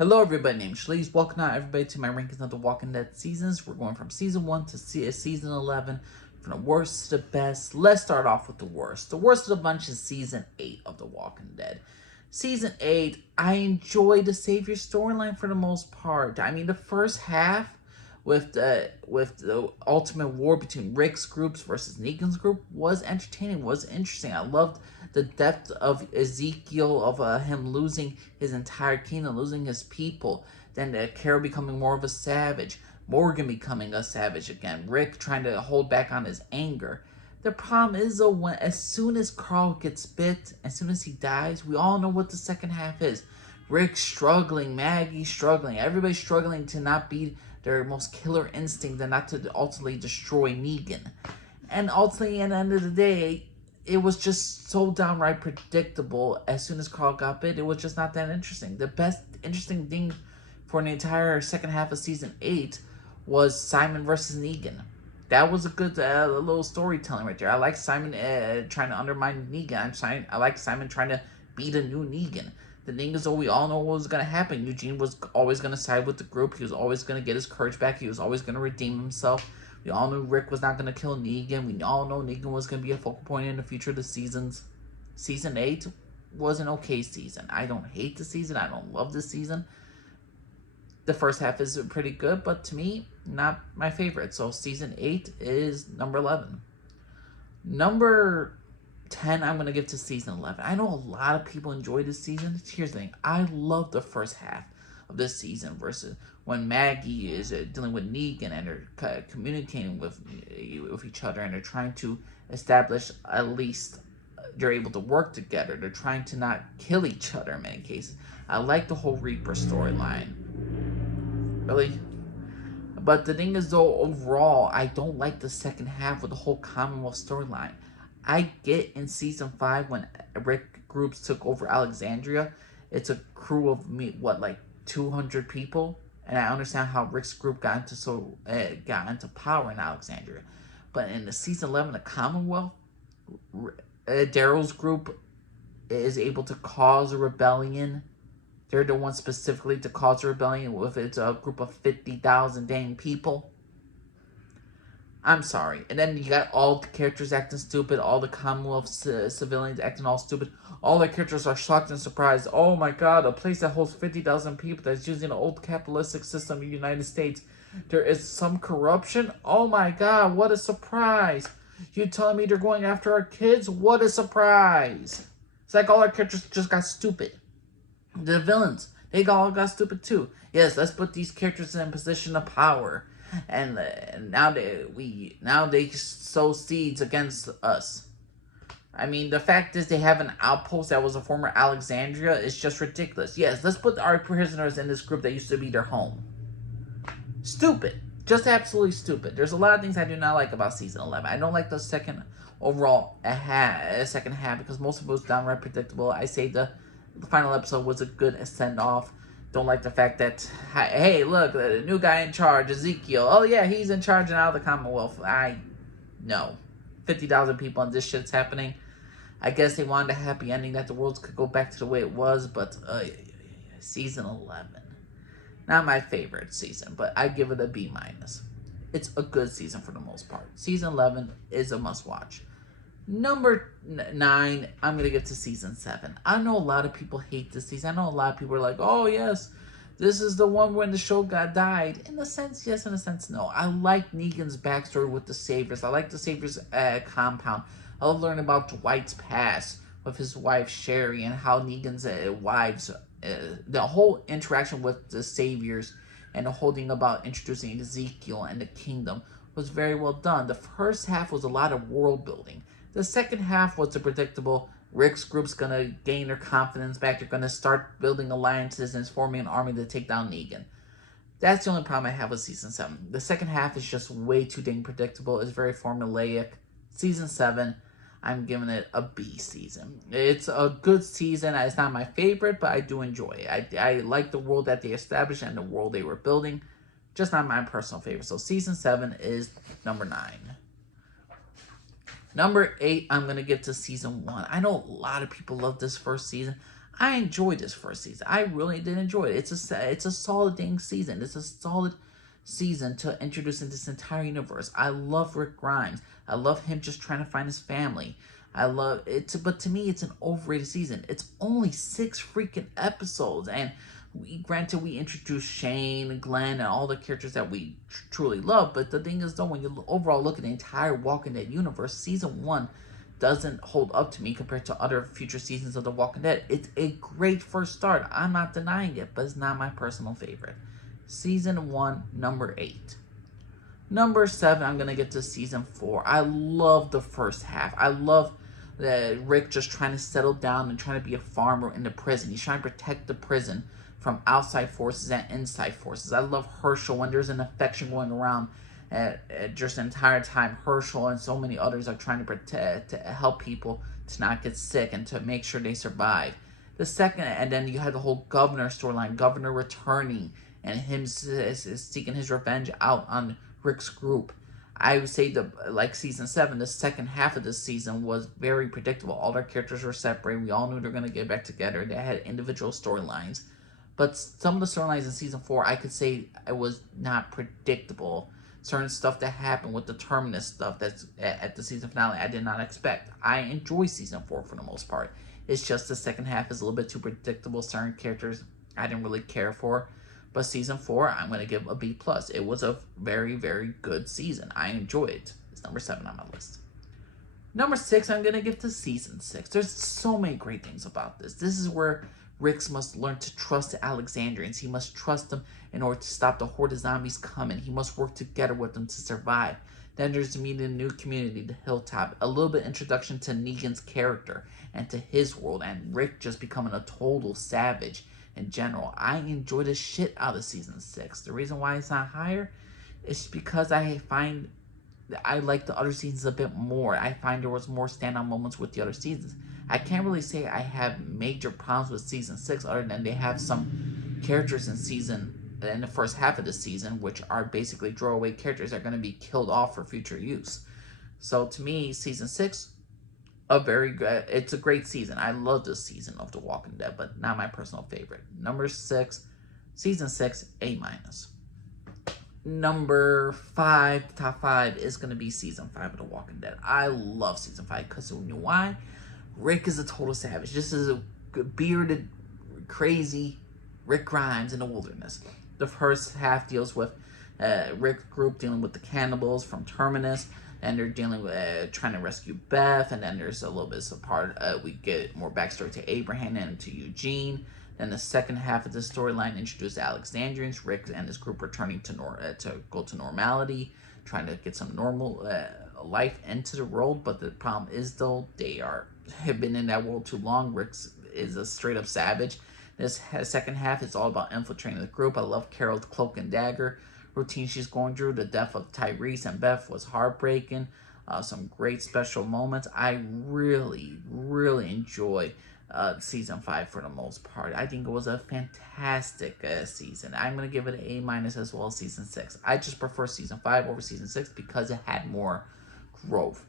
Hello everybody, named Shalees. Welcome out everybody to my rankings of the Walking Dead seasons. We're going from season 1 to season 11, from the worst to the best. Let's start off with the worst. The worst of the bunch is season 8 of the Walking Dead. Season 8, I enjoyed the Savior storyline for the most part. I mean, the first half with the ultimate war between Rick's groups versus Negan's group was entertaining, was interesting. I loved the depth of Ezekiel, of him losing his entire kingdom, losing his people, then Carol becoming more of a savage, Morgan becoming a savage again, Rick trying to hold back on his anger. The problem is though, as soon as Carl gets bit, as soon as he dies, we all know what the second half is. Rick struggling, Maggie struggling, everybody struggling to not be their most killer instinct and not to ultimately destroy Negan. And ultimately, at the end of the day, it was just so downright predictable. As soon as Carl got bit, it was just not that interesting. The best interesting thing for the entire second half of season 8 was Simon versus Negan. That was a good little storytelling right there. I like Simon trying to undermine Negan. I like Simon trying to beat a new Negan. The thing is, though, we all know what was going to happen. Eugene was always going to side with the group. He was always going to get his courage back. He was always going to redeem himself. We all knew Rick was not going to kill Negan. We all know Negan was going to be a focal point in the future of the seasons. Season 8 was an okay season. I don't hate the season. I don't love the season. The first half is pretty good, but to me, not my favorite. So season 8 is number 11. Number 10, I'm going to give to season 11. I know a lot of people enjoy this season. Here's the thing. I love the first half of this season versus when Maggie is dealing with Negan and they're communicating with each other and they're trying to establish at least they're able to work together. They're trying to not kill each other in many cases. I like the whole Reaper storyline. Really? But the thing is, though, overall, I don't like the second half with the whole Commonwealth storyline. I get in season 5 when Rick groups took over Alexandria, it's a crew of 200 people, and I understand how Rick's group got into power in Alexandria. But in the season 11, the Commonwealth, Daryl's group is able to cause a rebellion. They're the ones specifically to cause a rebellion if it's a group of 50,000 dang people. I'm sorry. And then you got all the characters acting stupid, all the Commonwealth civilians acting all stupid. All the characters are shocked and surprised. Oh my god, a place that holds 50,000 people that's using the old capitalistic system in the United States. There is some corruption? Oh my god, what a surprise. You telling me they're going after our kids? What a surprise. It's like all our characters just got stupid. The villains, they all got stupid too. Yes, let's put these characters in a position of power. And now they sow seeds against us. I mean, the fact is they have an outpost that was a former Alexandria is just ridiculous. Yes, let's put our prisoners in this group that used to be their home. Stupid. Just absolutely stupid. There's a lot of things I do not like about season 11. I don't like the second half because most of it was downright predictable. I say the final episode was a good send-off. Don't like the fact that, hey, look, the new guy in charge, Ezekiel. Oh, yeah, he's in charge now of the Commonwealth. No. 50,000 people and this shit's happening. I guess they wanted a happy ending that the world could go back to the way it was, but season 11. Not my favorite season, but I give it a B-. It's a good season for the most part. Season 11 is a must-watch. Number 9, I'm going to get to season 7. I know a lot of people hate this season. I know a lot of people are like, oh, yes, this is the one when the show died. In a sense, yes. In a sense, no. I like Negan's backstory with the Saviors. I like the Saviors' compound. I love learning about Dwight's past with his wife, Sherry, and how Negan's wives, the whole interaction with the Saviors and the whole thing about introducing Ezekiel and the kingdom was very well done. The first half was a lot of world building. The second half was the predictable. Rick's group's going to gain their confidence back. They're going to start building alliances and forming an army to take down Negan. That's the only problem I have with Season 7. The second half is just way too dang predictable. It's very formulaic. Season 7, I'm giving it a B season. It's a good season. It's not my favorite, but I do enjoy it. I like the world that they established and the world they were building. Just not my personal favorite. So Season 7 is number 9. Number 8, I'm going to give to season 1. I know a lot of people love this first season. I enjoyed this first season. I really did enjoy it. It's a solid dang season. It's a solid season to introduce in this entire universe. I love Rick Grimes. I love him just trying to find his family. I love it, but to me, it's an overrated season. It's only 6 freaking episodes, and granted, we introduced Shane, Glenn, and all the characters that we truly love. But the thing is, though, when you overall look at the entire Walking Dead universe, season 1 doesn't hold up to me compared to other future seasons of The Walking Dead. It's a great first start. I'm not denying it, but it's not my personal favorite. Season 1, number 8. Number 7, I'm going to get to season 4. I love the first half. I love Rick just trying to settle down and trying to be a farmer in the prison. He's trying to protect the prison from outside forces and inside forces. I love Herschel when there's an infection going around. Just the entire time, Herschel and so many others are trying to protect, to help people to not get sick and to make sure they survive. The second, and then you had the whole Governor storyline, Governor returning and him seeking his revenge out on Rick's group. I would say like season 7, the second half of this season was very predictable. All their characters were separated. We all knew they were going to get back together. They had individual storylines. But some of the storylines in season 4, I could say it was not predictable. Certain stuff that happened with the Terminus stuff that's at the season finale, I did not expect. I enjoy season 4 for the most part. It's just the second half is a little bit too predictable. Certain characters I didn't really care for. But season 4, I'm going to give a B+. It was a very, very good season. I enjoyed it. It's number 7 on my list. Number 6, I'm going to give to season 6. There's so many great things about this. This is where Rick must learn to trust the Alexandrians. He must trust them in order to stop the horde of zombies coming. He must work together with them to survive. Then there's meeting a new community, the Hilltop. A little bit introduction to Negan's character and to his world. And Rick just becoming a total savage in general. I enjoyed the shit out of season 6. The reason why it's not higher is because I find I like the other seasons a bit more. I find there was more standout moments with the other seasons. I can't really say I have major problems with season 6 other than they have some characters in the first half of the season which are basically throwaway characters that are going to be killed off for future use. So to me, season 6, it's a great season. I love this season of The Walking Dead, but not my personal favorite. Number 6, season 6, A-. Number 5, top 5 is going to be season 5 of The Walking Dead. I love season 5 because you know why? Rick is a total savage. This is a bearded, crazy Rick Grimes in the wilderness. The first half deals with Rick's group dealing with the cannibals from Terminus, and they're dealing with trying to rescue Beth, and then there's a little bit of part, we get more backstory to Abraham and to Eugene. Then the second half of the storyline introduced Alexandrians, Rick and his group returning to go to normality, trying to get some normal life into the world. But the problem is, though, they have been in that world too long. Rick is a straight up savage. This second half is all about infiltrating the group. I love Carol's cloak and dagger routine she's going through. The death of Tyrese and Beth was heartbreaking. Some great special moments. I really, really enjoy season 5 for the most part. I think it was a fantastic season. I'm going to give it an A- as well as season 6. I just prefer season 5 over season 6 because it had more growth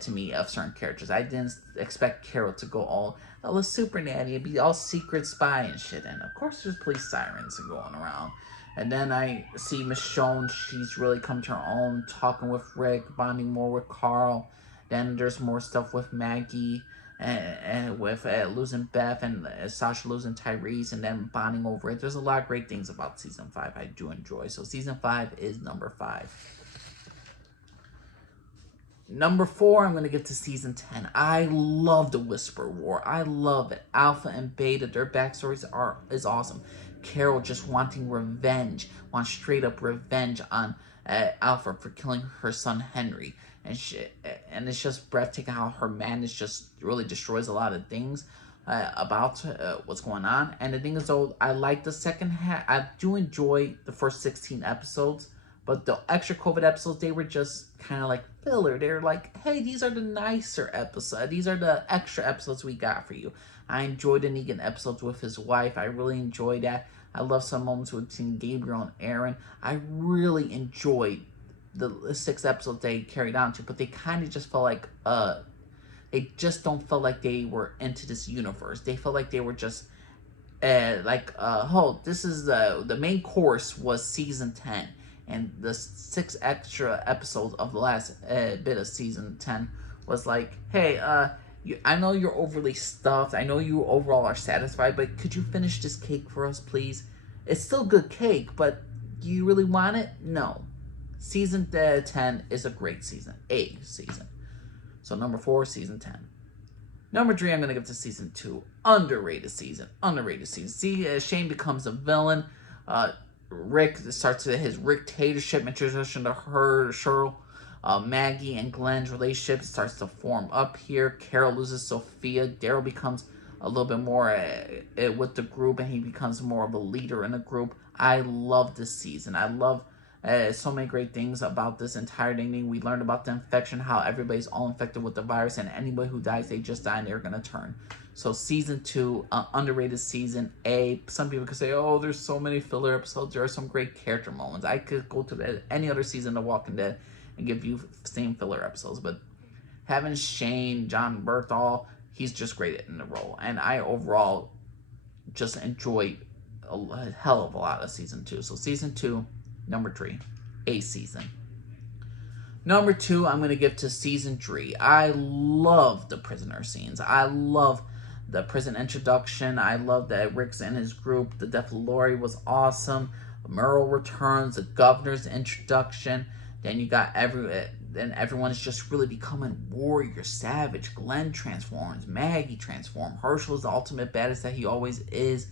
to me of certain characters. I didn't expect Carol to go all a super natty and be all secret spy and shit. And of course there's police sirens going around. And then I see Michonne, she's really come to her own, talking with Rick, bonding more with Carl. Then there's more stuff with Maggie and with losing Beth and Sasha losing Tyrese and then bonding over it. There's a lot of great things about season 5 I do enjoy. So season 5 is number 5. Number 4, I'm going to get to season 10. I love the Whisper War. I love it. Alpha and Beta, their backstories is awesome. Carol just wanting revenge, wants straight up revenge on Alpha for killing her son Henry. And it's just breathtaking how her madness just really destroys a lot of things about what's going on. And the thing is, though, I like the second half. I do enjoy the first 16 episodes. But the extra COVID episodes, they were just kind of like filler. They're like, hey, these are the nicer episodes. These are the extra episodes we got for you. I enjoyed the Negan episodes with his wife. I really enjoyed that. I love some moments between Gabriel and Aaron. I really enjoyed the 6 episodes they carried on to, but they kind of just felt like, they just don't feel like they were into this universe. They felt like they were just this is the main course was season 10, and the 6 extra episodes of the last bit of season 10 was like, hey, I know you're overly stuffed. I know you overall are satisfied, but could you finish this cake for us, please? It's still good cake, but do you really want it? No. Season 10 is a great season. A season. So number 4, season 10. Number 3, I'm going to give to season 2. Underrated season. See, Shane becomes a villain. Rick starts his Rick-tatorship, introduction to her, Cheryl. Maggie and Glenn's relationship starts to form up here. Carol loses Sophia. Daryl becomes a little bit more with the group, and he becomes more of a leader in the group. I love this season. I love so many great things about this entire thing. We learned about the infection, how everybody's all infected with the virus, and anybody who dies, they just die and they're going to turn. So season 2, underrated season. Some people could say, oh, there's so many filler episodes. There are some great character moments. I could go to any other season of Walking Dead and give you same filler episodes, but having Shane, John Berthal, he's just great in the role, and I overall just enjoyed a hell of a lot of season 2. So season 2, number 3, A season. Number 2, I'm going to give to season 3. I love the prisoner scenes. I love the prison introduction. I love that Rick's in his group. The death of Lori was awesome. Merle returns. The governor's introduction. Then you got everyone is just really becoming warrior, savage. Glenn transforms. Maggie transforms. Herschel is the ultimate badass that he always is.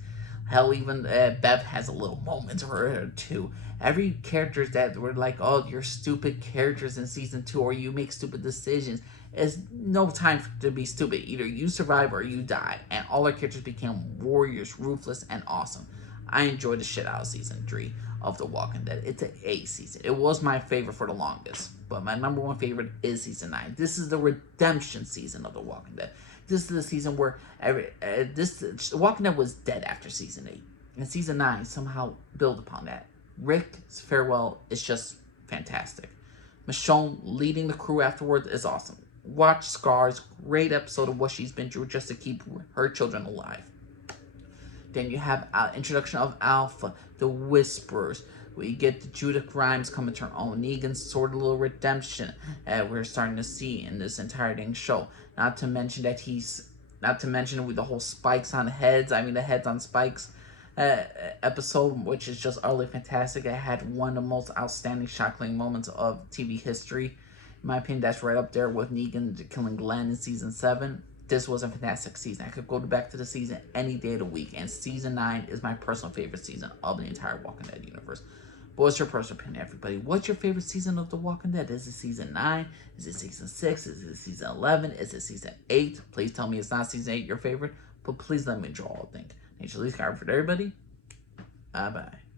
Hell, even Bev has a little moment for her too. Every characters that were like, oh, you're stupid characters in season 2, or you make stupid decisions. It's no time to be stupid. Either you survive or you die. And all our characters became warriors, ruthless, and awesome. I enjoyed the shit out of season 3 of The Walking Dead. It's an A season. It was my favorite for the longest, but my number 1 favorite is season 9. This is the redemption season of The Walking Dead. This is the season where The Walking Dead was dead after season 8, and season 9 somehow built upon that. Rick's farewell is just fantastic. Michonne leading the crew afterwards is awesome. Watch Scar's great episode of what she's been through just to keep her children alive. Then you have introduction of Alpha, the Whisperers. We get the Judith Grimes coming to her own. Negan's sort of little redemption we're starting to see in this entire dang show. Not to mention with the whole spikes on heads. I mean, the heads on spikes episode, which is just utterly fantastic. It had one of the most outstanding, shocking moments of TV history. In my opinion, that's right up there with Negan killing Glenn in season 7. This was a fantastic season. I could go back to the season any day of the week, and season 9 is my personal favorite season of the entire Walking Dead universe. But what's your personal opinion, everybody? What's your favorite season of The Walking Dead? Is it season 9? Is it season 6? Is it season 11? Is it season 8? Please tell me it's not season 8 your favorite, but please let me know what you all think. Thanks for listening for everybody. Bye-bye.